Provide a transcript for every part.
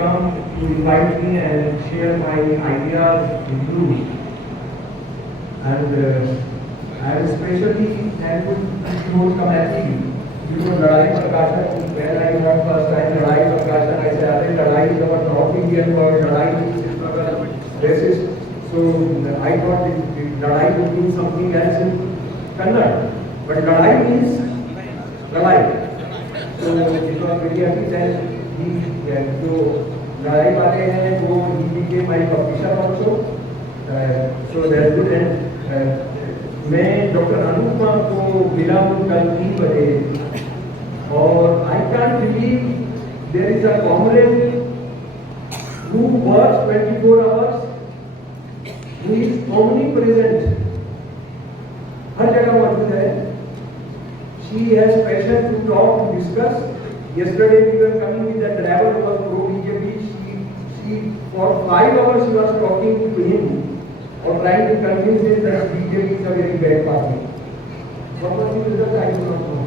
come to invite me and share my ideas with you. And I am especially thankful to you committee. You know, Ladai Prakashan, when I heard first time Ladai Prakashan, I said, Ladai is our North Indian word, Ladai is struggle, racist. So I thought Ladai would mean something else in Kannada. But Ladai means Ladai. So it was very happy that जो लड़ाई वाले हैं वो he became my publisher also. So that's good. And मैं doctor Anupama को मिला हूँ कल 3 बजे और I can't believe there is a comrade who works 24 hours, who is omnipresent, हर जगह मौजूद है. She has passion to talk, to discuss. Yesterday we were coming with that driver who was pro BJP. She for 5 hours she was talking to him or trying to convince him that BJP is a very bad party. What was the result? I do not know.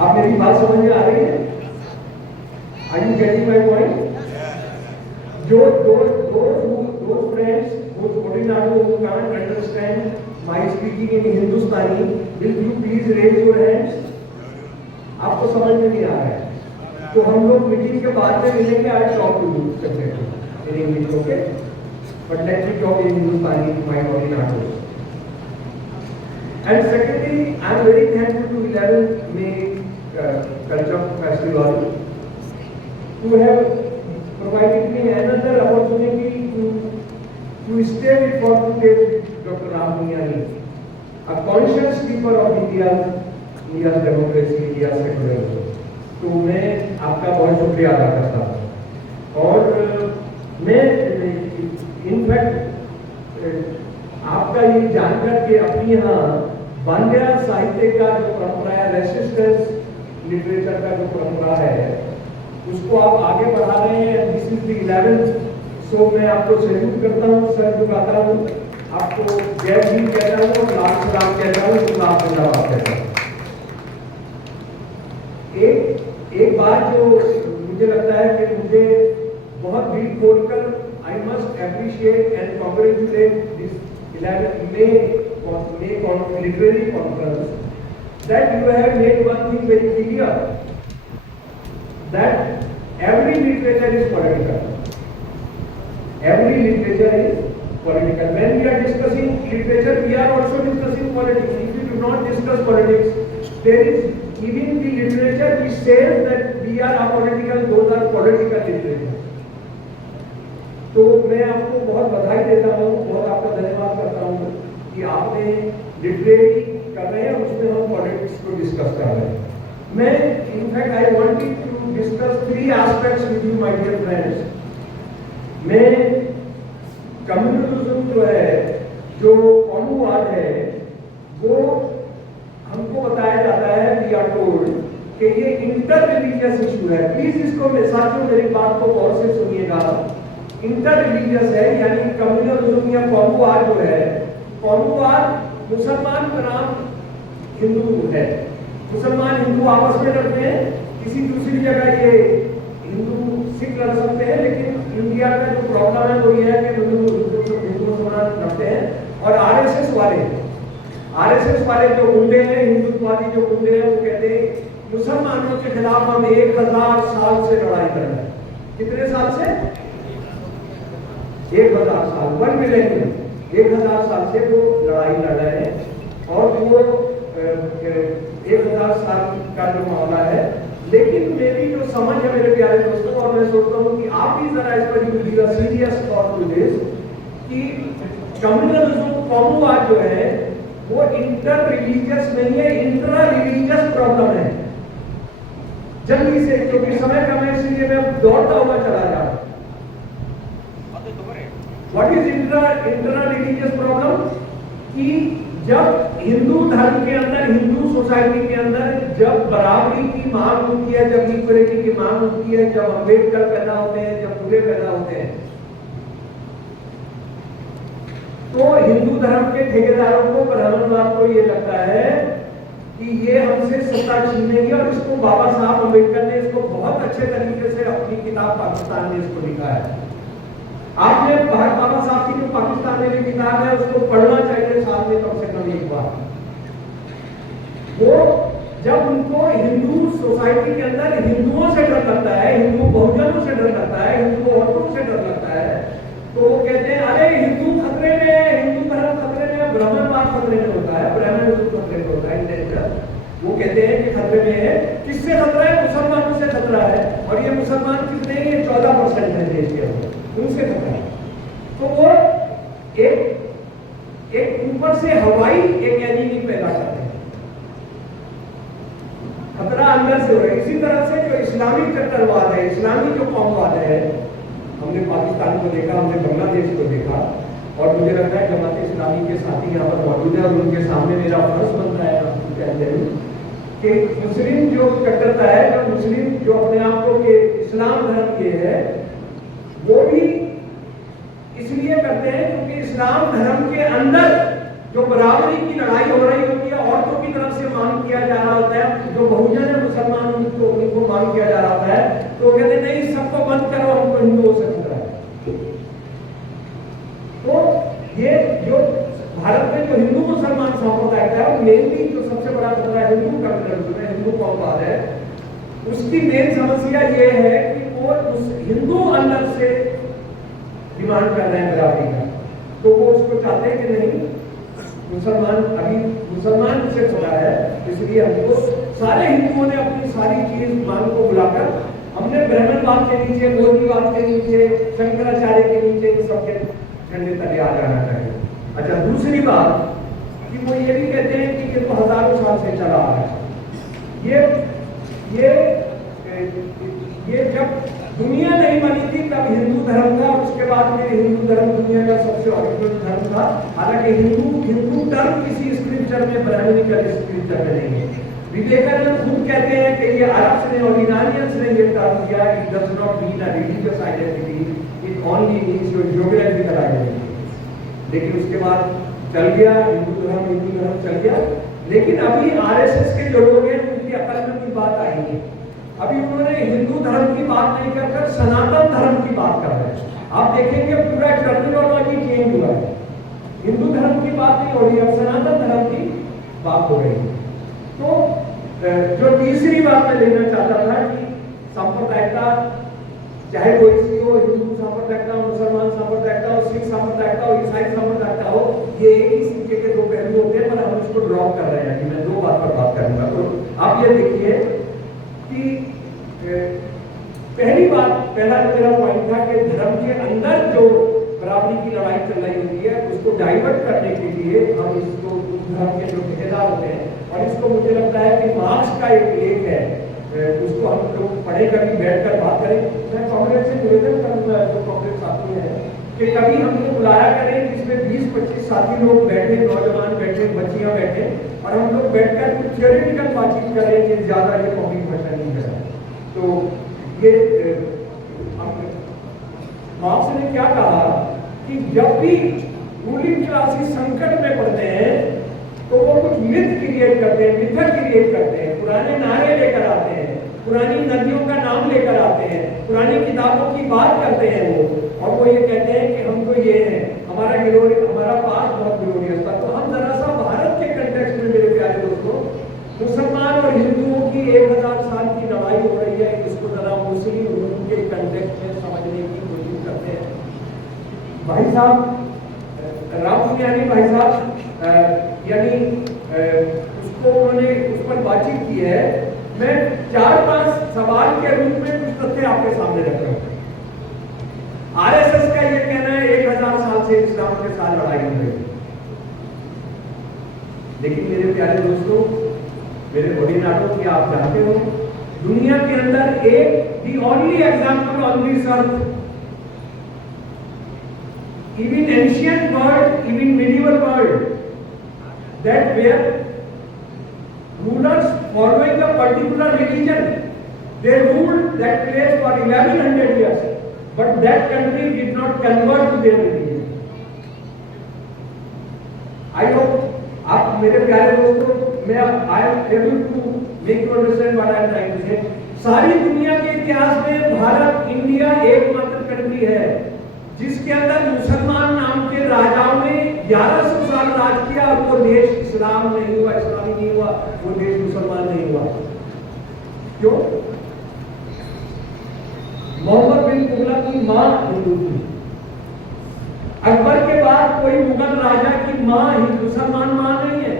आप मेरी बात समझ में आ रही है? Are you getting my point? जो those friends, those Tamil who can't understand my speaking in Hindustani, will you please raise your hands? आपको समझ में नहीं आ रहा है तो हम लोग मीटिंग के बाद में मिलेंगे. I talk to you separately in English, okay, but let me talk in Hindustani to my audience. And secondly I am very thankful to 11th May culture festival who have provided me another opportunity to stay for today with Dr. Ram Punyani, a conscious keeper of India's democracy, India's secularism. तो मैं आपका बहुत शुक्रिया अदा करता हूँ. और मैं इनफैक्ट आपका ये जानकर के अपनी यहाँ बांग्ला साहित्य का जो परंपरा है, रेसिस्टेंस लिटरेचर का जो परंपरा है, उसको आप आगे बढ़ा रहे हैं. This is the 11th. सो मैं आपको सैल्यूट करता हूँ, सर झुकाता हूँ, आपको जय भीम कहता हूँ और लाल सलाम कहता हूँ, गुलाब जिंदाबाद कहता हूँ. एक बात जो मुझे लगता है कि मुझे बहुत दिल खोलकर I must appreciate and congratulate this 11th May literary conference that you have made one thing very clear, that every literature is political. Every literature is political. When we are discussing literature, we are also discussing politics. If we do not discuss politics, there is even the literature which says that we are apolitical, those are political literature. तो मैं आपको बहुत बधाई देता हूँ, बहुत आपका धन्यवाद करता हूँ कि आपने लिटरेरी कर रहे हैं, उसमें हम पॉलिटिक्स को डिस्कस कर रहे हैं. मैं in fact I wanted to discuss 3 aspects with you my dear friends. मैं कम्युनलिज्म जो है, जो कॉमनवाद है, वो हमको बताया जाता है, वी आर टोल्ड कि ये इंटर रिलीजियस इशू है. प्लीज इसको साथियों मेरी बात को गौर से सुनिएगा. इंटर रिलीजियस है, यानी कम्युनलिज्म या कॉमनवाद जो है, कॉमनवाद मुसलमान बनाम हिंदू है. मुसलमान हिंदू आपस में लड़ते हैं, किसी दूसरी जगह ये हिंदू सिख लड़ सकते हैं, लेकिन इंडिया का जो प्रॉब्लम है वो ये है कि हिंदू मुसलमान लड़ते हैं. और आरएसएस वाले जो गुंडे हैं, हिंदुत्ववादी जो गुंडे हैं, वो कहते हैं मुसलमानों के खिलाफ हम 1000 साल से लड़ाई कर रहे हैं. कितने साल से? 1000 साल, 1 मिलियन, 1000 साल से वो लड़ाई लड़ रहे हैं. और वो 1000 साल का जो मामला है. लेकिन मेरी जो समझ है मेरे प्यारे दोस्तों, और मैं सोचता हूँ कि आप भी जरा इस पर सीरियस थॉट टू दिस, कि कम्युनलिज्म कॉमनवाद जो है वो इंटर रिलीजियस नहीं है, इंट्रा रिलीजियस प्रॉब्लम है. जल्दी से, क्योंकि समय कम है, इसलिए मैं दौड़ता हुआ चला जा रहा हूं. What is intra religious problem? कि जब हिंदू धर्म के अंदर, हिंदू सोसाइटी के अंदर जब बराबरी की मांग होती है, जब इक्वलिटी की मांग होती है, जब अम्बेडकर पैदा होते हैं, जब पूरे पैदा होते हैं, तो हिंदू धर्म के ठेकेदारों को, ब्राह्मणवाद को ये लगता है कि ये हमसे सत्ता छीनेगी, और इसको बाबा साहब अम्बेडकर ने इसको बहुत अच्छे तरीके से अपनी किताब पाकिस्तान में इसको लिखा है। आपने बाबा साहब की जो पाकिस्तान में भी किताब है उसको पढ़ना चाहिए साल में कम से कम एक बार। वो जब उनको हिंदू सोसाइटी के अंदर हिंदुओं से डर लगता है, हिंदू बहुजनों से डर लगता है, हिंदू औरतों से डर लगता है, तो वो कहते हैं अरे हिंदू खतरे में है, हिंदू धर्म खतरे में है, ब्राह्मणवाद खतरे में होता है, ब्राह्मण खतरे में होता है। वो कहते हैं कि खतरे में है, किससे खतरा है? मुसलमानों से खतरा है, और ये मुसलमान कितने हैं? ये 14% है देश के अंदर, उनसे खतरा है। तो वो एक ऊपर से हवाई एक एनिमी पैदा करते हैं, खतरा अंदर से हो रहा है। इसी तरह से जो इस्लामिक कट्टरवाद है, इस्लामी जो कौमवाद है, हमने पाकिस्तान को देखा, हमने बांग्लादेश को देखा, और मुझे लगता है जमात इस्लामी के साथी यहाँ पर मौजूद है और उनके सामने मेरा फर्ज बनता है आपको कहते हैं कि मुस्लिम जो कट्टरता है, जो मुस्लिम जो अपने आप को के इस्लाम धर्म के है, वो भी इसलिए करते हैं क्योंकि इस्लाम धर्म के अंदर जो बराबरी की लड़ाई हो रही होती है, औरतों की तरफ से मांग किया जा रहा होता है, जो बहुजन है मुसलमान उनको मांग किया जा रहा होता है, तो कहते हैं नहीं सबको बंद करो, हमको हिंदुओं से खतरा है। तो ये जो भारत में जो हिंदू मुसलमान सांप्रदायिकता है, मेनली जो सबसे बड़ा खतरा हिंदू कम्युनिज्म है, हिंदू कौमवाद है, उसकी मेन समस्या ये है कि वो हिंदू अंदर से डिमांड कर रहे हैं बराबरी का, तो वो उसको चाहते हैं कि नहीं मुसलमान अभी मुसलमान से खुदा है, इसलिए हमको सारे हिंदुओं ने अपनी सारी चीज मांग को बुलाकर हमने ब्राह्मणवाद के नीचे, गौरीवाद के नीचे, शंकराचार्य के नीचे इन सबके झंडे तले आ जाना चाहिए। अच्छा, दूसरी बात कि वो ये भी कहते हैं कि ये तो हजारों साल से चला आ रहा है। ये जब दुनिया नहीं बनी थी तब हिंदू धर्म था, उसके बाद में हिंदू धर्म दुनिया का सबसे ऑरिजिनल धर्म था। हालांकि हिंदू धर्म किसी स्क्रिप्चर में, ब्राह्मणिकल स्क्रिप्चर में नहीं है। विवेकानंद खुद कहते हैं कि ये अरब्स ने और ईरानियंस ने ये टर्म किया, it does not mean a religious identity, it only means your geographical identity. लेकिन उसके बाद चल गया हिंदू धर्म चल गया, लेकिन अभी आरएसएस के जो लोग हैं उनकी अकल में की बात आई है। अभी उन्होंने हिंदू धर्म की बात नहीं कर सनातन धर्म की बात कर रहे हैं। आप देखेंगे पूरा टर्मिनोलॉजी चेंज हुआ है, हिंदू धर्म की बात नहीं हो रही, अब सनातन धर्म की बात हो रही है। तो जो तीसरी बात मैं लेना चाहता था कि सांप्रदायिकता, चाहे कोई सी हो, हिंदू सांप्रदायिकता, मुसलमान सांप्रदायिकता हो, सिख सांप्रदायिकता हो, ईसाई सांप्रदायिकता हो, ये एक ही सिक्के के दो पहलू होते हैं, पर हम इसको ड्रॉप कर रहे हैं कि मैं दो बात पर बात करूंगा। तो आप ये देखिए कि पहला जो मेरा पॉइंट था कि धर्म के अंदर जो बराबरी की लड़ाई चल रही होती है उसको डाइवर्ट करने के लिए हम इसको धर्म के जो ठेकेदार होते हैं, और इसको मुझे लगता है कि मार्क्स का एक लेख है, उसको हम लोग पढ़े, कभी बैठकर बात करें। मैं कांग्रेस से निवेदन करूंगा, जो कांग्रेस साथी हैं, कि कभी हमको बुलाया करें जिसमें 20-25 साथी लोग बैठे, नौजवान बैठे, बच्चियां बैठे, और हम लोग बैठकर कुछ थियोरेटिकल बातचीत करें कि ज्यादा ये पब्लिक भाषण नहीं करें। तो ये मार्क्स ने क्या कहा कि जब भी रूलिंग क्लास इस संकट में पड़ते हैं तो वो कुछ मिथ क्रिएट करते हैं, मिथक क्रिएट करते हैं, पुराने नारे लेकर आते हैं, पुरानी नदियों का नाम लेकर आते हैं, पुरानी किताबों की बात करते हैं वो, और वो ये कहते हैं कि हम तो ये हैं, हमारा पास बहुत ग्लोरियस था। तो हम जरा सा भारत के कंटेक्स्ट में, मेरे प्यारे दोस्तों, मुसलमान और हिंदुओं की 1000 साल की लड़ाई हो रही है, इसको जरा मुस्लिम हिंदू के कंटेक्स्ट में समझने की कोशिश करते हैं। भाई साहब राम सुनियानी भाई साहब यानी उसको उन्होंने उस पर बातचीत की है। मैं 4-5 सवाल के रूप में कुछ तथ्य आपके सामने रख रहा हूं। आरएसएस का यह कहना है 1000 साल से इस्लाम के साथ लड़ाई हो रही है, लेकिन मेरे प्यारे दोस्तों, मेरे बड़ी नाटों की आप जानते हो, दुनिया के अंदर एक the only example on this earth, even ancient world, even medieval world, that where rulers following a particular religion, they ruled that place for 1100 years, but that country did not convert to their religion. I hope आप मेरे प्यारे दोस्तों, मैं I am able to make you understand what I am trying to say. सारी दुनिया के इतिहास में भारत, इंडिया एकमात्र कंट्री है जिसके अंदर मुसलमान नाम के राजाओं ने 1100 साल राज किया और वो देश इस्लाम नहीं हुआ, इस्लामी नहीं हुआ, वो देश मुसलमान नहीं हुआ। क्यों? मोहम्मद बिन तुगलक की मां हिंदू थी। अकबर के बाद कोई मुगल राजा की मां मुसलमान मां नहीं है।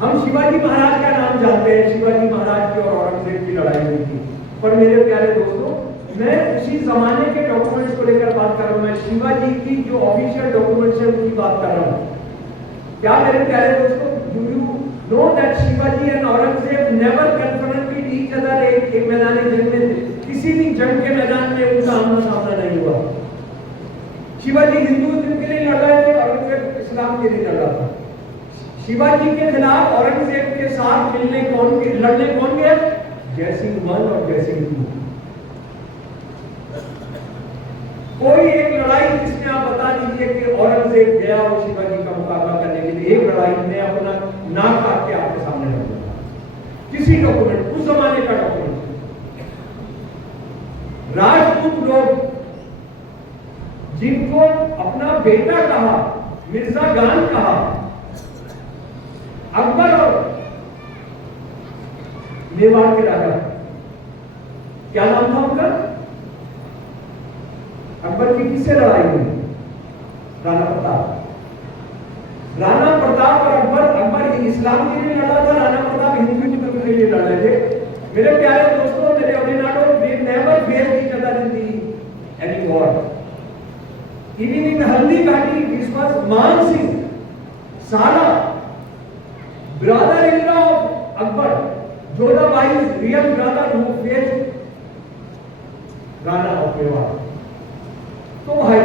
हम शिवाजी महाराज का नाम जानते हैं, शिवाजी महाराज की और औरंगजेब की लड़ाई हुई थी। पर मेरे प्यारे दोस्तों, मैं उसी जमाने के डॉक्यूमेंट्स को लेकर बात कर रहा हूं। मैं शिवाजी की जो ऑफिशियल डॉक्यूमेंट्स है उनकी बात कर रहा हूं। क्या मेरे प्यारे दोस्तों, do you know that Shivaji and Aurangzeb never confronted each other एक मैदान जंग में? किसी भी जंग के मैदान में उनका आमना सामना नहीं हुआ। शिवाजी हिंदुइज्म के लिए लड़ रहे थे, औरंगजेब इस्लाम के लिए लड़ रहा था। शिवाजी के खिलाफ औरंगजेब के साथ लड़ने कौन गया? जयसिंह 1 और जयसिंह 2। कोई एक लड़ाई जिसमें आप बता दीजिए कि औरंगजेब गया और शिवाजी का मुकाबला करने के लिए, एक लड़ाई में अपना नाक काट के आपके सामने रख दिया, किसी डॉक्यूमेंट, उस जमाने का डॉक्यूमेंट। राजपूत लोग जिनको अपना बेटा कहा, मिर्जा गान कहा, अकबर और मेवाड़ के राजा, क्या नाम था उनका? अकबर की किससे लड़ाई हुई? राणा प्रताप। राणा प्रताप और अकबर इस्लाम के लिए लड़ा था, राणा प्रताप हिंदुइज्म के लिए लड़ रहे थे। मेरे प्यारे दोस्तों, मेरे अभिनाडो, they never face each other in the any war. Even in Haldi Ghati, this was मान सिंह सारा brother-in-law of Akbar, Jodhabai's real brother who faced Rana of Mewar। तो भाई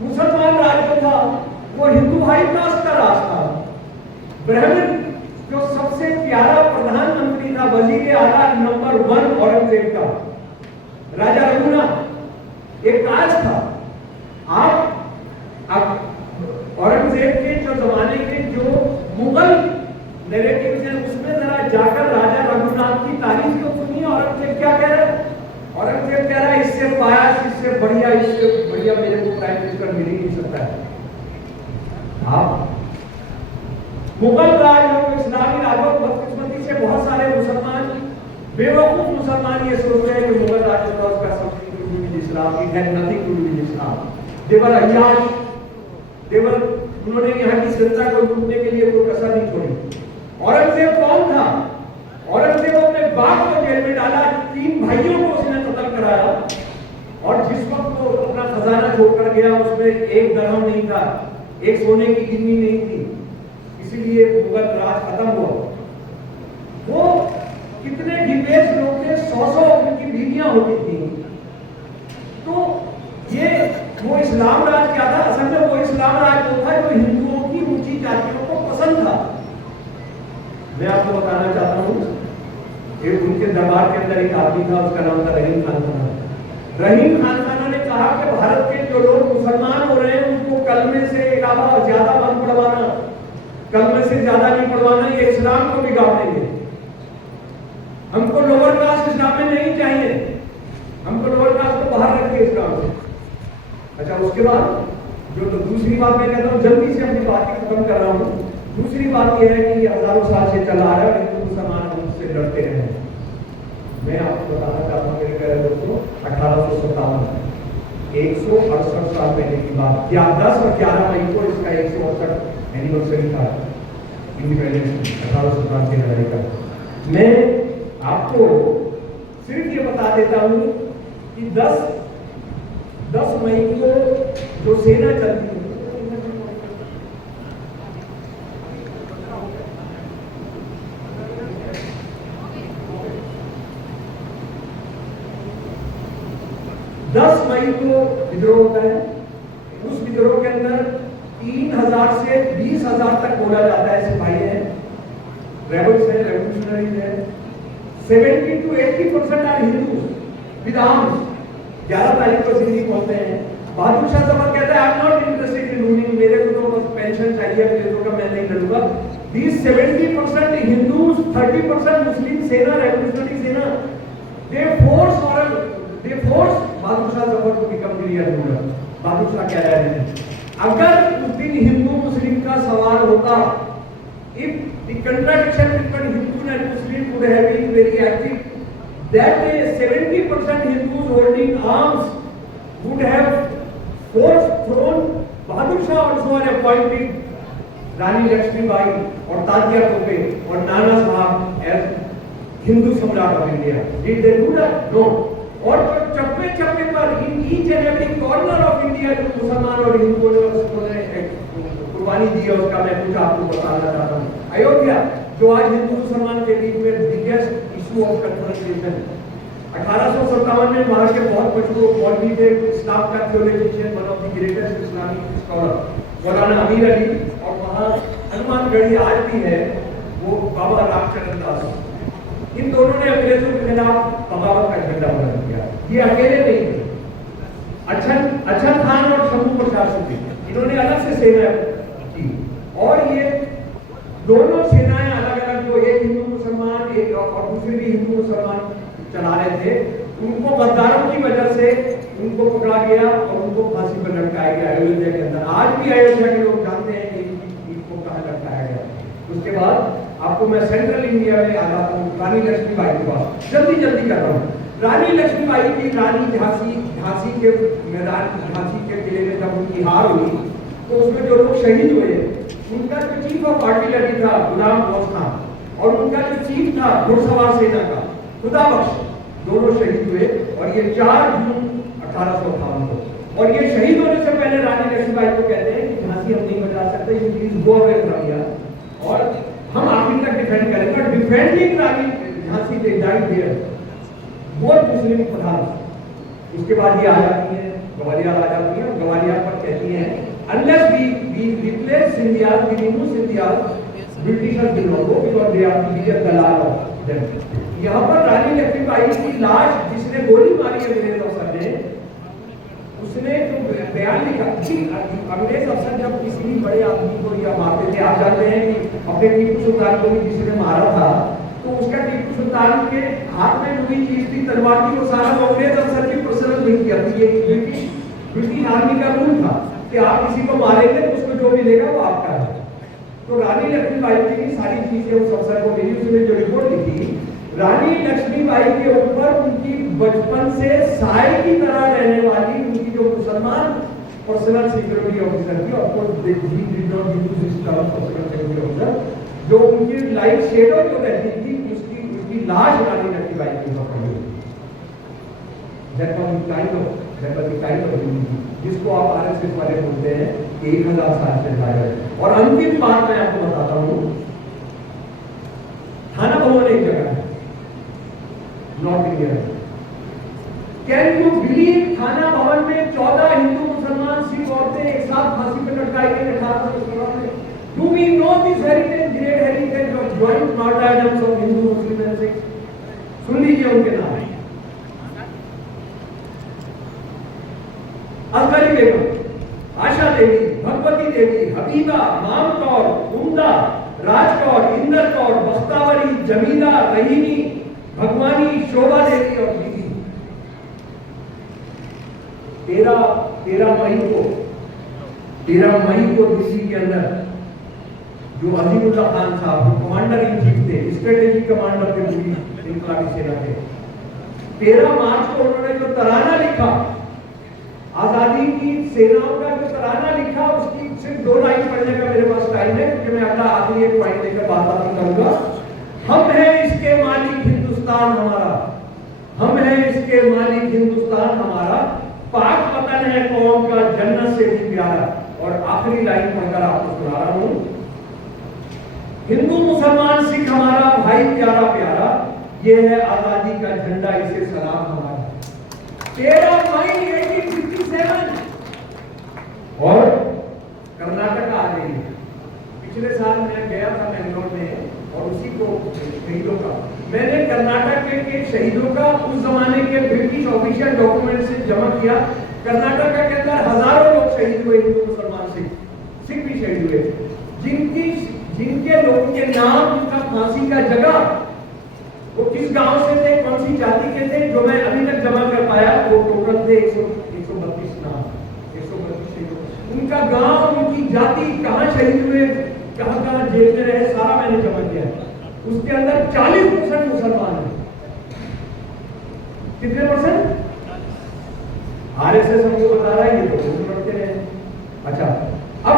मुसलमान राज जो था वो हिंदू हाई कास्ट का राज था। ब्राह्मण जो सबसे प्यारा प्रधानमंत्री था, वजीर आला नंबर 1 औरंगजेब का, राजा रघुनाथ, एक कास्ट था। आप औरंगजेब के जो जमाने के जो मुगल नैरेटिव्स हैं उसमें जरा जाकर राजा रघुनाथ की तारीफ तो सुनिए। औरंगजेब क्या कह रहा है? औरंगजेब कह रहा है इससे पास, इससे बढ़िया मेरे को प्राइम मिनिस्टर मिल ही नहीं सकता है। मुगल राज और इस्लामी राजों, बदकिस्मती से बहुत सारे मुसलमान, बेवकूफ मुसलमान ये सोचते हैं कि मुगल राज का उसका something to do with Islam, it had nothing to do with Islam. They were अय्याश, देवर, उन्होंने यहाँ की जनता को लूटने के लिए कोई कसर नहीं छोड़ी। औरंगजेब कौन था? औरंगजेब अपने बाप को जेल में डाला, 3 भाइयों को उसने कत्ल कराया, और जिस वक्त वो अपना खजाना छोड़कर गया उसमें 1 दरहम नहीं था, 1 सोने की गिन्नी नहीं थी, इसीलिए मुगल राज खत्म हुआ। वो कितने डिवेश लोग थे, 100 उनकी बीवियां होती थी। तो ये वो इस्लाम राज क्या था? असल में वो इस्लाम राज वो था जो हिंदुओं की ऊंची जातियों को पसंद था। मैं आपको बताना चाहता हूँ, एक उनके दरबार के अंदर एक आदमी था, उसका नाम था रहीम खान खाना। रहीम खान खाना ने कहा कि भारत के जो लोग मुसलमान हो रहे हैं उनको कलमे से अलावा ज्यादा मत पढ़वाना, कलमे से ज्यादा नहीं पढ़वाना, ये इस्लाम को बिगाड़ देंगे। हमको लोअर कास्ट इस्लाम में नहीं चाहिए, हमको लोअर कास्ट को बाहर रखिए इस्लाम से। अच्छा, उसके बाद जो तो दूसरी बात मैं कहता हूँ, जल्दी से अपनी बात खत्म कर रहा हूँ। दूसरी बात यह है कि ये हजारों साल से चला आ रहा है, हिंदू मुसलमान उससे लड़ते रहे। मैं आपको बताना चाहता हूँ मेरे प्यारे दोस्तों, 1857 168 साल पहले की बात, या 10 और 11 मई को इसका 168 एनिवर्सरी था इंडिपेंडेंस 1857 की लड़ाई का। मैं आपको सिर्फ ये बता देता हूँ कि 10 मई को जो सेना चलती थी, 10 मई को विद्रोह होता है। उस विद्रोह के अंदर 3000 से 20,000 तक बोला जाता है सिपाही हैं, रेबल्स हैं, रेवोल्यूशनरीज हैं। 70 to 80% are Hindus with arms. 11 तारीख को दिल्ली पहुंचते हैं, बहादुर शाह जफर कहता है I am not interested in ruling, मेरे को तो बस पेंशन चाहिए, अंग्रेजों का मैं नहीं लड़ूंगा। These 70% Hindus, 30% Muslim सेना, रेवोल्यूशनरी सेना, they force बहादुर शाह जफर को become clear ruler. Bahadur Shah कह रहे हैं अगर उस दिन हिंदू मुस्लिम का सवाल होता, if the contradiction between Hindu and Muslim would have been very active, that day 70% Hindus holding arms would have thrown Bahadur Shah also appointed Rani Lakshmibai और तात्या टोपे और नाना साहब as Hindu सम्राट of India. Did they do that? No. और चप्पे चप्पे पर in each and every corner of India जो मुसलमान और हिंदुओं ने कुर्बानी दी है उसका मैं कुछ आपको बताना चाहता हूँ। अयोध्या जो आज हिंदू मुसलमान के बीच में बिगेस्ट इशू ऑफ कन्फ्रंटेशन, 1857 में वहां के बहुत मशहूर मौलवी थे, इस्लाम का theologian, one of the greatest Islamic scholar मौलाना अमीर अली, और वहां हनुमानगढ़ी आज भी है वो बाबा रामचरण दास। इन दोनों ने अंग्रेजों के खिलाफ बगावत का झंडा बुलंद किया। ये अकेले नहीं थे, अच्छा खान और शंभू प्रसाद सिंह इन्होंने अलग से सेना की, और ये दोनों सेनाएं अलग अलग, जो एक हिंदू मुसलमान एक और दूसरी भी हिंदू मुसलमान चला रहे थे, उनको गद्दारों की वजह से उनको पकड़ा गया और उनको फांसी पर लटकाया गया अयोध्या के अंदर। आज भी अयोध्या के लोग जानते हैं कि इनको कहाँ लटकाया गया। उसके बाद आपको मैं सेंट्रल इंडिया में आ जाता हूँ, रानी लक्ष्मीबाई के पास जल्दी कर रहा हूँ। रानी लक्ष्मीबाई की रानी झांसी के मैदान, झांसी के किले में जब उनकी हार हुई तो उसमें जो लोग शहीद हुए, उनका जो चीफ ऑफ आर्टिलरी था गुलाम गौस खान और उनका जो चीफ था घुड़सवार सेना का खुदा बख्श, दोनों शहीद हुए। और ये 4 जून 1858 को, और ये शहीद होने से पहले रानी लक्ष्मीबाई को कहते हैं कि झांसी हम नहीं बचा सकते, you please go away from here और हम आखिर तक डिफेंड करेंगे। और defending Rani Jhansi they died there वो मुस्लिम प्रधान। उसके बाद ये आ जाती है ग्वालियर आ जाती है, ग्वालियर पर कहती हैं unless we replace Scindia, we remove Scindia, Britishers will not go because they are the dalal of them. यहाँ पर रानी लक्ष्मीबाई की लाश जिसने गोली मारी अंग्रेज अफसर ने, उसने जो बयान लिखा कि अंग्रेज अफसर जब किसी भी बड़े आदमी को या मारते थे, आप जानते हैं कि अपने टीपू सुल्तान को भी किसी ने मारा था तो उसका टीपू सुल्तान के हाथ में लुई चीज थी, तलवार थी, वो सारा अंग्रेज अफसर की पर्सनल नहीं किया था। ये ब्रिटिश आर्मी का रूल था कि आप किसी को मारेंगे तो उसको जो मिलेगा वो आपका है। तो रानी लक्ष्मीबाई की सारी चीजें उस अफसर को मिली, उसने जो रिपोर्ट लिखी, रानी लक्ष्मीबाई के ऊपर उनकी बचपन से साय की तरह रहने वाली उनकी जो मुसलमान पर्सनल सिक्योरिटी ऑफिसर थी, of course they did not use this term personal security officer, जो उनकी लाइफ शेडो जो रहती थी उसकी लाश रानी लक्ष्मीबाई के ऊपर पड़ी। That was the kind of जिसको आप आरएसएस वाले बोलते हैं 1000 साल से पहले। और अंतिम बात मैं आपको बताता हूँ, थाना भवन एक जगह है नॉर्थ इंडिया में। कैन यू बिलीव थाना भवन में 14 हिंदू मुसलमान सिख औरतें एक साथ फांसी पर लटकाई गई 1816 में। Do we know this heritage, great heritage of joint martyrdoms of Hindu Muslim and Sikh? सुन लीजिए उनके नाम, असगरी बेगम, आशा देवी, भगवती देवी, हबीबा, माम कौर, उमदा, राज कौर, इंदर कौर, बख्तावरी, जमीला, रहीमी, भगवानी, शोभा देवी और दीदी। 13 मई को दिल्ली के अंदर जो अजीमुल्ला खान साहब जो कमांडर इन चीफ थे, स्ट्रेटेजी कमांडर थे पूरी इनकलाबी सेना के, 13 मार्च को उन्होंने जो तराना लिखा, आजादी की सेनाओं का जो तराना लिखा, उसकी सिर्फ 2 लाइन पढ़ने का मेरे पास टाइम है क्योंकि मैं अगला आखिरी एक पॉइंट लेकर बात करूंगा। हम हैं इसके मालिक हिंदुस्तान हमारा, हम हैं इसके मालिक हिंदुस्तान हमारा, पाक वतन है कौम का जन्नत से भी प्यारा। और आखिरी लाइन पढ़कर आपको सुना रहा हूं, हिंदू मुसलमान सिख हमारा भाई प्यारा प्यारा, ये है आजादी का झंडा इसे सलाम हमारा। 13 मई 1857 और कर्नाटक आ गई। पिछले साल मैं गया था मैंगलोर में और उसी को शहीदों का मैंने कर्नाटक के शहीदों का उस जमाने के ब्रिटिश ऑफिशियल डॉक्यूमेंट से जमा किया। कर्नाटक के अंदर हजारों लोग शहीद हुए, हिंदू मुसलमान सिख भी शहीद हुए, जिनके लोगों के नाम, जिनका फांसी का जगह, वो किस गांव से थे, कौन सी जाति के थे, जो मैं अभी तक जमा कर पाया, वो टोटल थे 132 नाम, 132। उनका गांव, उनकी जाति, कहां शहीद हुए, कहां जेल में रहे, सारा मैंने जमा किया। उसके अंदर 40% मुसलमान है। कितने परसेंट? आरएसएस हमको बता रहा है, ये तो बहुत बढ़ते रहे। अच्छा, अब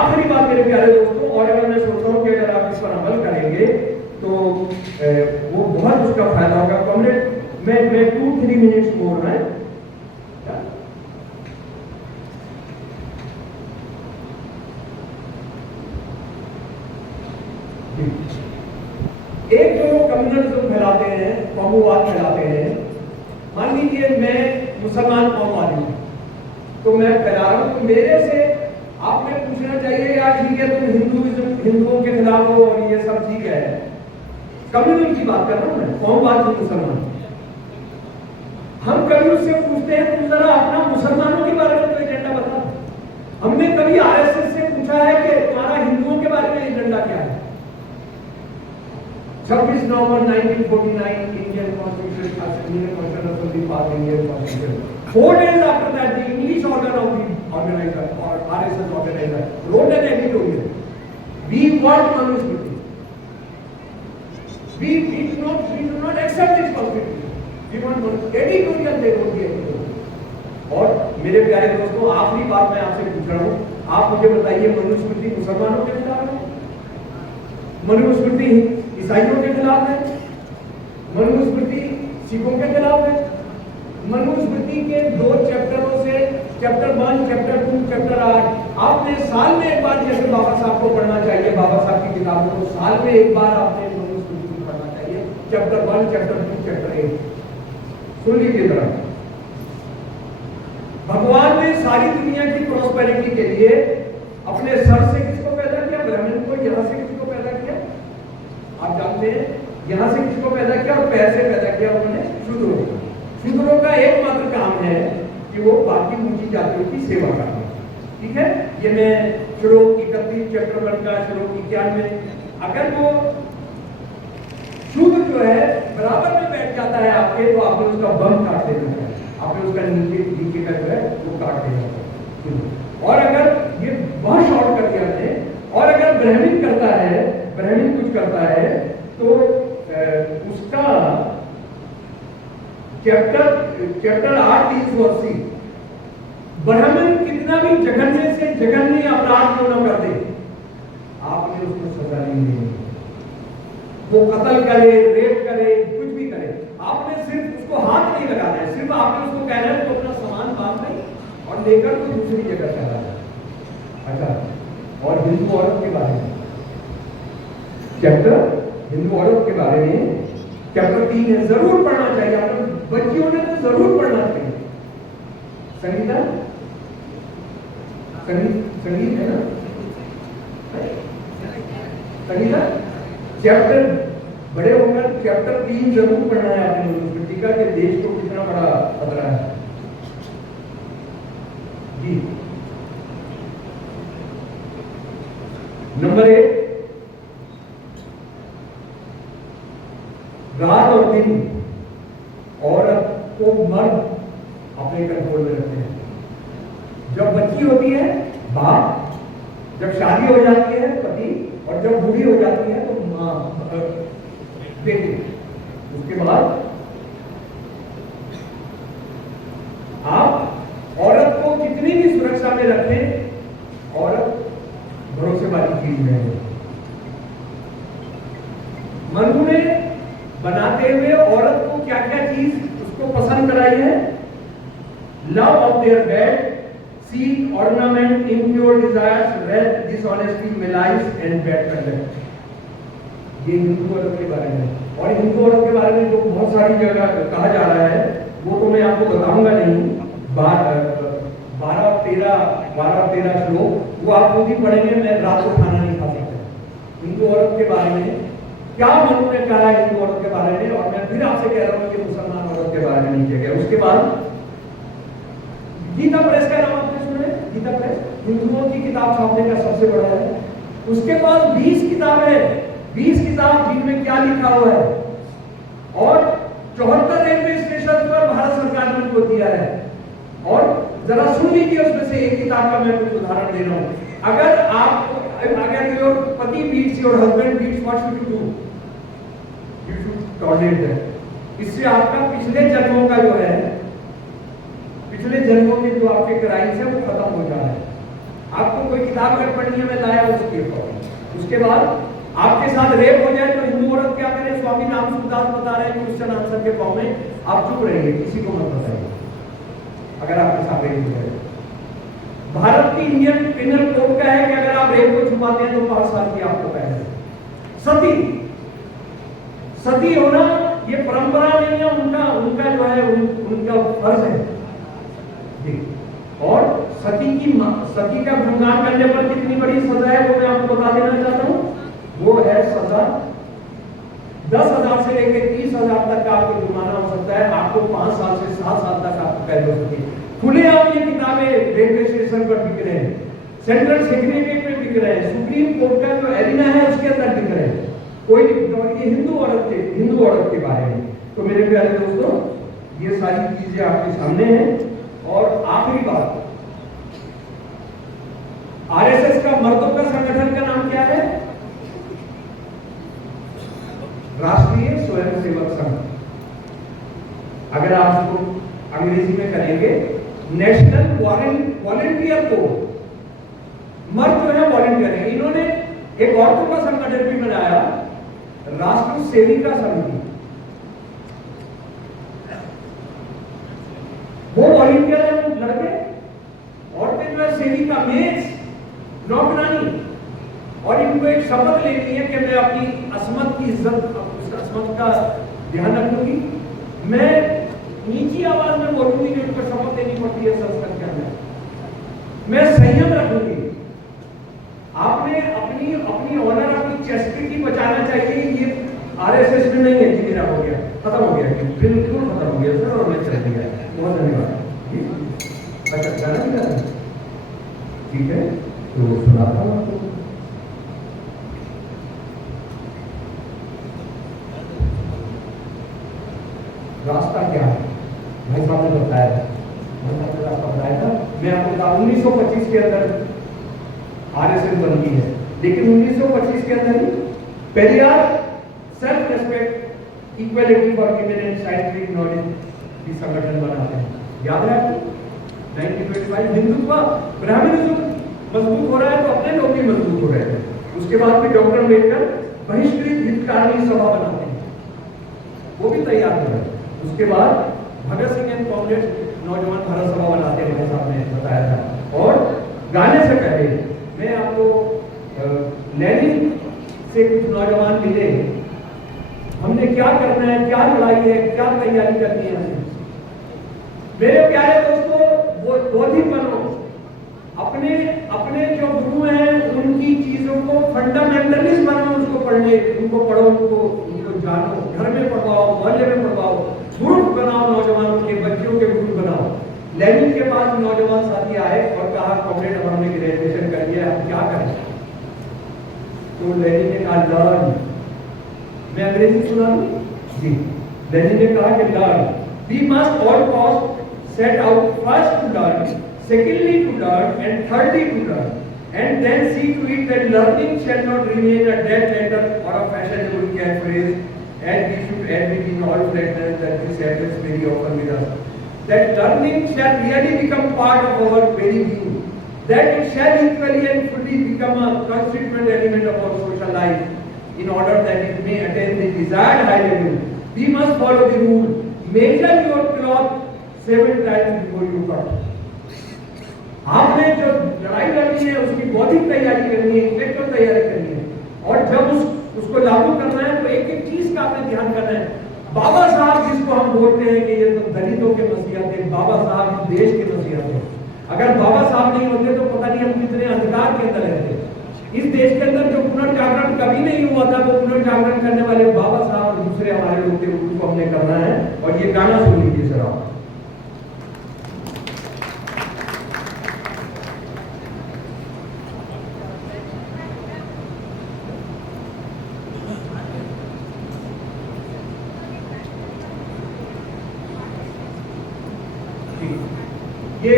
आखिरी बात मेरे प्यारे दोस्तों, और अगर मैं सोच रहा हूं कि अगर आप इस पर अमल करेंगे तो वो बहुत उसका फायदा होगा। कॉमरेड, मैं 2-3 मिनट्स बोल रहा है। एक जो कम्युनलिज्म फैलाते हैं, कौमवाद फैलाते हैं, मान लीजिए मैं मुसलमान कौमवादी हूं, तो मैं फैला रहा हूं, तो मेरे से आपने पूछना चाहिए यार ठीक है तुम हिंदुओं के खिलाफ हो और ये सब ठीक है। कम्युनिटी की बात कर रहा हूं मैं, कौमवाद से मुसलमान। हम कभी उससे पूछते हैं तुम जरा अपना मुसलमानों के बारे में तो एजेंडा बताओ। हमने कभी आरएसएस से पूछा है कि तुम्हारा हिंदुओं के बारे में एजेंडा क्या है? 26 नवंबर 1949 Indian constitution assembly pass Indian constitution. 4 days after that, the English organ of the organizer or RSS organizer wrote an editorial. We want Manusmriti. We do not accept this constitution. We want Manusmriti. Editorial they wrote the editorial. और मेरे प्यारे दोस्तों, आखिरी बात मैं आपसे पूछ रहा हूँ, आप मुझे बताइए मनुस्मृति मुसलमानों के खिलाफ है? मनुस्मृति ईसाइयों के खिलाफ है? मनुस्मृति सिखों के खिलाफ है? मनुस्मृति के 2 चैप्टरों से, चैप्टर 1, चैप्टर 2, चैप्टर 8, आपने साल में एक बार, जैसे बाबा साहब को पढ़ना चाहिए, बाबा साहब की किताबों को साल में एक बार आपने मनुस्मृति को पढ़ना चाहिए। चैप्टर 1, चैप्टर 2, चैप्टर 8 सुन लीजिए जरा। भगवान ने सारी दुनिया की प्रॉस्पेरिटी के लिए अपने सर से किसको पैदा किया? ब्राह्मण को। यहां से किसको पैदा किया? आप जानते हैं, यहां से किसको पैदा किया? और पैर से पैदा किया उन्होंने शूद्रों को। शूद्रों का एकमात्र काम है कि वो बाकी ऊंची जातियों की सेवा करना। ठीक है, ये मैं श्लोक 31 चैप्टर 1 का श्लोक 91, अगर वो शूद्र जो है बराबर में बैठ जाता है आपके, तो आपने उसका बम काट देना है, आपने उसका नीचे का जो है वो काट देना है। और अगर ये बहुत शॉर्ट कर दिया है, और अगर ब्राह्मण करता है, ब्राह्मण कुछ करता है, तो उसका चैप्टर 8 380, ब्राह्मण कितना भी जघन्य से जघन्य अपराध क्यों न कर दे, आपने उसको सजा नहीं देनी। वो कत्ल करे, रेप करे, कुछ भी करे, आपने सिर्फ उसको हाथ नहीं लगाना है, सिर्फ आपने उसको कहना है तो अपना सामान बांध ले और लेकर तो दूसरी जगह चला जाए। अच्छा, और हिंदू औरत के बारे में चैप्टर, हिंदू औरत के बारे में चैप्टर 3 है, जरूर पढ़ना चाहिए। आपको बच्चियों ने तो जरूर पढ़ना चाहिए। संगीता, संगीत है ना, संगीता चैप्टर बड़े होकर चैप्टर 3 जरूर पढ़ना है आपने मनुस्मृति का, कि देश को कितना बड़ा खतरा है। जी, नंबर 1, रात और दिन औरत को मर्द अपने कंट्रोल में रखते हैं। जब बच्ची होती है बाप, जब शादी हो जाती है पति, और जब बूढ़ी हो जाती है तो मां, बेटी। उसके बाद आप औरत को कितनी भी सुरक्षा में रखें, औरत भरोसे वाली चीज है। मनु ने बनाते हुए औरत को क्या क्या चीज उसको पसंद कराई है? Love of their bed, seek ornament, impure desires, wrath, dishonesty, malice and bad conduct। ये हिंदू औरत के बारे में। और हिंदू औरत के बारे में जो बहुत सारी जगह कहा जा रहा है वो तो मैं आपको बताऊंगा नहीं। 12-13 श्लोक वो आप खुद ही पढ़ेंगे, मैं रात को खाना नहीं खा सकता। हिंदू औरत के बारे में क्या मनु ने कहा है हिंदू औरत के बारे में, और मैं फिर आपसे कह रहा हूँ कि मुसलमान औरत के बारे में नहीं किया गया। उसके बाद गीता प्रेस का नाम आपने सुना है? गीता प्रेस हिंदुओं की किताब छापने का सबसे बड़ा है। उसके पास 20 किताबें, 20 किताब जिनमें क्या लिखा हुआ है, और 74 रेलवे स्टेशन पर भारत सरकार ने उनको दिया है। और जरा सुन लीजिए उसमें से एक किताब का मैं कुछ उदाहरण दे रहा हूं। अगर योर पति beats your husband beats, what should you do? You should tolerate that. इससे आपका पिछले जन्मों का जो है, पिछले जन्मों में जो आपके क्राइम्स है वो खत्म हो जा रहा है। आपको कोई किताब अगर पढ़नी है, मैं लाया उसके ऊपर। उसके बाद आपके साथ रेप हो जाए तो हिंदू औरत क्या करे? स्वामी रामसुखदास बता रहे हैं क्वेश्चन आंसर के फॉर्म में, आप चुप रहिए, किसी को मत बताइए अगर आपके साथ रेप हो जाए। भारत की इंडियन पिनल कोड का है कि अगर आप रेप को छुपाते हैं तो 5 साल की आपको कैद है। सती होना ये परंपरा नहीं है, उनका जो है उनका फर्ज है। और सती का गुणगान करने पर कितनी बड़ी सजा है वो मैं आपको बता देना चाहता हूं। वो है सजा 10,000 से लेकर 30,000 तक का आपको जुर्माना हो सकता है। आपको 5 साल से 7 साल तक आपको कैद हो सकती है। खुलेआम ये किताबें रेलवे स्टेशन पर बिक रहे हैं, सेंट्रल सेक्रेटरीट में बिक रहे हैं, सुप्रीम कोर्ट का जो एरिना है उसके अंदर बिक रहे हैं। कोई ये हिंदू औरत के बारे में। तो मेरे प्यारे दोस्तों, ये सारी चीजें आपके सामने हैं। और आखिरी बात, आरएसएस का मर्दों का संगठन का नाम क्या है? राष्ट्रीय स्वयंसेवक संघ। अगर आप इसको अंग्रेजी में करेंगे, नेशनल वॉलंटियर कोड। मर्द जो है वॉलंटियर है। इन्होंने एक औरतों का संगठन भी बनाया, राष्ट्र सेविका समिति। वो वॉलंटियर है लड़के, औरतें जो है सेविका, मेज, नौकरानी। और इनको एक शपथ लेनी है कि मैं अपनी असमत की इज्जत, असमत का ध्यान रखूंगी, मैं नीची आवाज में बोलूंगी कि उनको शपथ लेनी पड़ती है संसद के अंदर, मैं संयम रखूंगी। आपने अपनी ऑनर, अपनी चेस्टिटी बचाना चाहिए। ये आरएसएस में नहीं है कि मेरा हो गया, खत्म हो गया, बिल्कुल खत्म हो गया सर, और मैं चल दिया। बहुत धन्यवाद। अच्छा, जाना भी जाना ठीक है, तो सुनाता हूं आपको। रास्ता क्या है? भाई साहब ने बताया, रास्ता बताया था। मैं आपको बता, 1925 के अंदर आरएसएस बनती है, लेकिन 1925 के अंदर ही Periyar self respect, equality for human and scientific knowledge की संगठन बनाते हैं। याद है आपको? 1925 हिंदुत्व, ब्राह्मणिज्म मजबूत हो रहा है तो अपने लोग भी मजबूत हो रहे हैं। उसके बाद फिर डॉक्टर अम्बेडकर बहिष्कृत हितकारिणी सभा बनाते हैं, वो भी तैयार हो रहे हैं। उसके बाद भगत सिंह एंड कांग्रेस नौजवान भारत सभा बनाते हैं, जैसा आपने बताया था। और गाने से पहले मैं आपको लेनिन से कुछ नौजवान मिले, हमने क्या करना है, क्या लड़ाई है, क्या तैयारी करनी है। मेरे प्यारे दोस्तों, वो बौद्धिक बनो, अपने जो गुरु हैं उनकी चीजों को फंडामेंटलिस्ट बनो, उनको पढ़ो, उनको जानो, घर में पढ़वाओ, मोहल्ले में पढ़वाओ, ग्रुप बनाओ, नौजवानों के, बच्चों के ग्रुप बनाओ। लेनिन के पास नौजवान साथी आए और कहा, कॉमरेड अब हमने ग्रेजुएशन कर लिया, हम क्या करें? तो लेनिन ने कहा लर्न। मैं अंग्रेजी सुना दूं जी। लेनिन ने कहा कि learn, we must all cost set out first to learn, secondly to learn, and thirdly to learn, and then see to it that learning shall not remain a dead letter or a fashionable catchphrase, and we should admit in all frankness that this happens very often with us. That learning shall really become part of our very being, that it shall equally and fully become a constituent element of our social life. In order that it may attain the desired high level, we must follow the rule: measure your cloth 7 times before you cut. आपने जो लड़ाई लड़नी है उसकी बौद्धिक तैयारी करनी है, इंटेलेक्चुअल तैयारी करनी है, और जब उसको लागू करना है तो एक एक चीज का आपने ध्यान करना है। बाबा साहब जिसको हम बोलते हैं कि ये तो दलितों के मसीहा थे, बाबा साहब देश के मसीहा थे। अगर बाबा साहब नहीं होते तो पता नहीं हम कितने अंधकार के अंदर रहते। इस देश के अंदर जो पुनर्जागरण कभी नहीं हुआ था, वो पुनर्जागरण करने वाले बाबा साहब और दूसरे हमारे लोग थे, उनको हमने करना है। और ये गाना सुन लीजिए सर आप। ये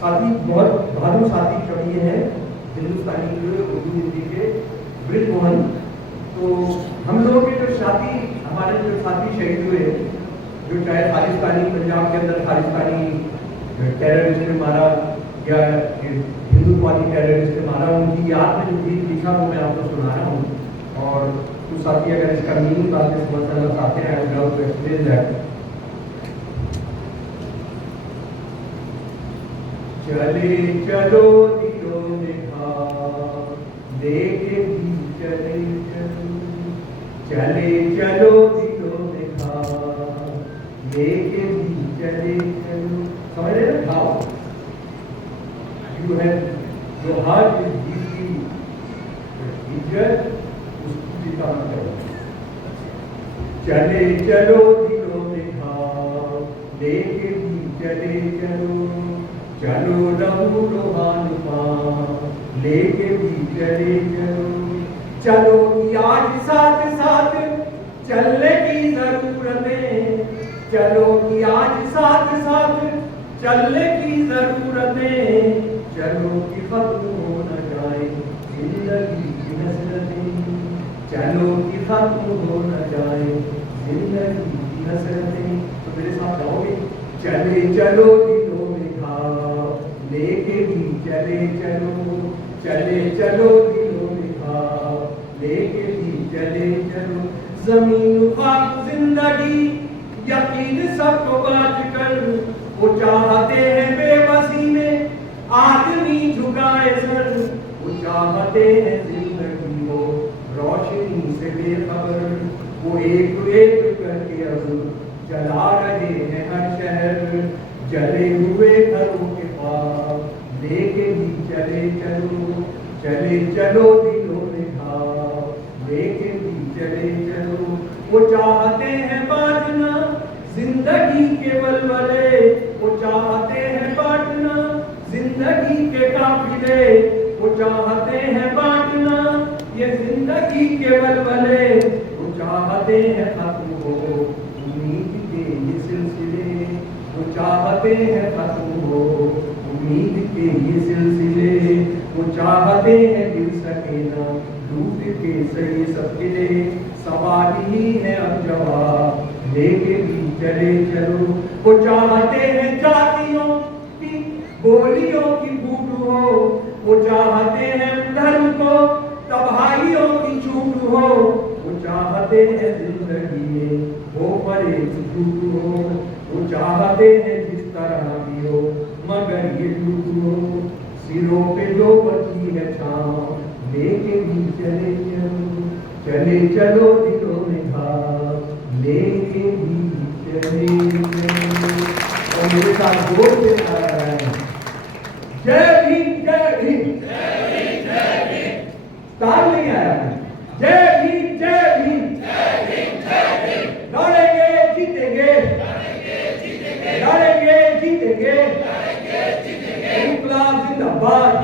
साथी बहुत बहादुर साथी कवि हैं हिंदुस्तानी के, उर्दू हिंदी के, ब्रिजमोहन। तो हम लोगों के जो साथी, हमारे जो साथी शहीद हुए, जो चाहे खालिस्तानी, पंजाब के अंदर खालिस्तानी टेररिस्ट ने मारा या हिंदुत्ववादी टेररिस्ट ने मारा, उनकी याद में जो गीत लिखा वो मैं आपको सुना रहा हूँ। और कुछ साथी अगर इसका मीनिंग आपके समझना चाहते हैं, I love to explain that. चले चलो दिलों में भाव लेके भी चले चलो, चले चलो दिलों में भाव लेके भी चले चलो। समझ रहे ना भाव? यू है जो हाथ की इज्जत उसकी चिंता न करो। चले चलो दिलों में भाव लेके भी चले चलो, चलो रहू रूहानुमा लेके भी चले चलो। चलो कि आज साथ साथ चलने की जरूरत है, चलो कि आज साथ साथ चलने की जरूरत है। चलो कि खत्म हो न जाए जिंदगी की हसरतें, चलो कि खत्म हो न जाए जिंदगी की हसरतें। तो मेरे साथ गाओगे? चले चलो दिलों में भाव लेके भी चले चलो, चले चलो दिलों में भाव लेके भी चले चलो। जमीन ख्वाब जिंदगी यकीन सबको बांट कर, वो चाहते हैं बेबसी में आदमी झुकाए सर, वो चाहते हैं जिंदगी हो रोशनी से बेखबर। वो एक एक करके अब जला रहे हैं हर शहर, जले हुए घरों के पास लेके भी चले चलो, चले चलो दिलों में भाव लेके भी चले चलो। वो चाहते हैं बांटना जिंदगी के बलबले, वो चाहते हैं बांटना जिंदगी के काफिले, वो चाहते हैं बांटना ये जिंदगी के बलबले। वो चाहते हैं खत्म हो उम्मीद के ये सिलसिले, वो चाहते हैं खत्म हो उम्मीद के ये सिलसिले। वो चाहते हैं गिर सके ना लूट के सही सब किले, सवाल ही है अब जवाब लेके भी चले चलो। वो चाहते हैं जातियों की गोलियों की बूट हो, वो चाहते हैं धर्म को तबाहियों की छूट हो। वो चाहते हैं जिंदगी में हो परे झूठ हो, वो चाहते हैं जिस तरह भी हो मगर ये झूठ हो। सिरों पे जो बची है छांव लेके भी चले चलो, चले चलो दिलों में भाव लेके भी चले चलो। और मेरे साथ जोर से आ रहा है जय भीम जय भीम जय भीम जय भीम। ताल नहीं आया है। जय भीम जय भीम जय भीम जय भीम। लड़ेंगे जीतेंगे लड़ेंगे जीतेंगे इंकलाब जिंदाबाद।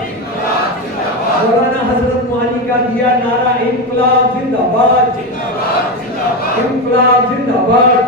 मौलाना हजरत मानी का दिया नारा इंकलाब जिंदाबाद इंकलाब जिंदाबाद।